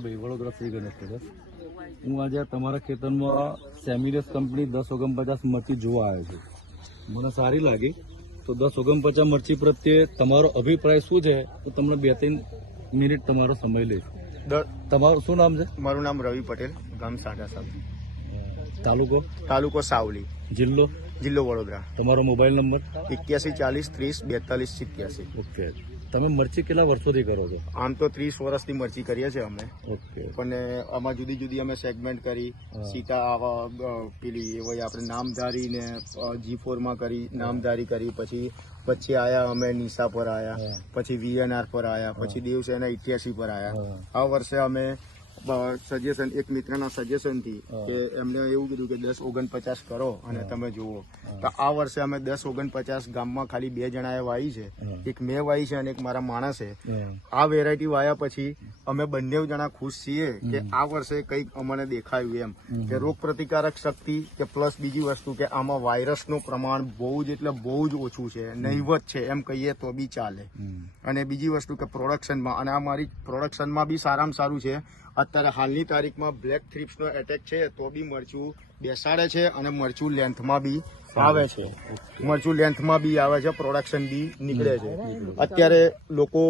હા ભાઈ, વડોદરા શ્રી ગણેશ ટ્રેડર્સ. હું આજે તમારા ખેતરમાં સેમિરસ કંપની 1049 મરચી જોવા આવ્યો છું. મને સારી લાગી, તો 1049 મરચી પ્રત્યે તમારો અભિપ્રાય શું છે? તો તમને 2-3 મિનિટ તમારો સમય લઈશ. તમારું શું નામ છે? મારું નામ રવિ પટેલ, ગામ સાડાસાબ, તાલુકો સાવલી, જિલ્લો વડોદરા. તમારો મોબાઈલ નંબર? 81 40 30 42 87. ઓકે. તમે મરચી કેટલા વર્ષોથી કરો છો? આમ તો 30 વર્ષથી મરચી કરીએ છીએ અમે, ઓકે. પણ આમાં જુદી જુદી અમે સેગમેન્ટ કરી. સીતા આવા પેલી એવી આપણે નામધારી ને G4 માં કરી, નામધારી કરી. પછી વચ્ચે આયા અમે નિશા પર આયા, પછી VNR પર આયા, પછી દેવસેના 88 પર આયા. આ વર્ષે અમે સજેશન, એક મિત્રના સજેશન થી કે એમને એવું કીધું કે 1049 કરો અને તમે જુઓ. તો આ વર્ષે અમે 1049 ગામમાં ખાલી 2 જણાએ વાવી છે. એક મેં વાવી છે અને એક મારા માણસે. આ વેરાયટી વાયા પછી અમે બંને જણા ખુશ છીએ કે આ વર્ષે કંઈક અમને દેખાયું એમ કે રોગ પ્રતિકારક શક્તિ કે પ્લસ બીજી વસ્તુ કે આમાં વાયરસનું પ્રમાણ બહુ જ એટલે બહુ જ ઓછું છે, નહીવત છે એમ કહીએ તો બી ચાલે. અને બીજી વસ્તુ કે પ્રોડક્શનમાં, અને આ મારી પ્રોડક્શનમાં બી સારામાં સારું છે. અત્યારે હાલની તારીખમાં બ્લેક થ્રિપ્સનો એટેક છે તો બી મરચું બેસાડે છે અને મરચું લેન્થમાં બી આવે છે. પ્રોડક્શન બી નીકળે છે. અત્યારે લોકો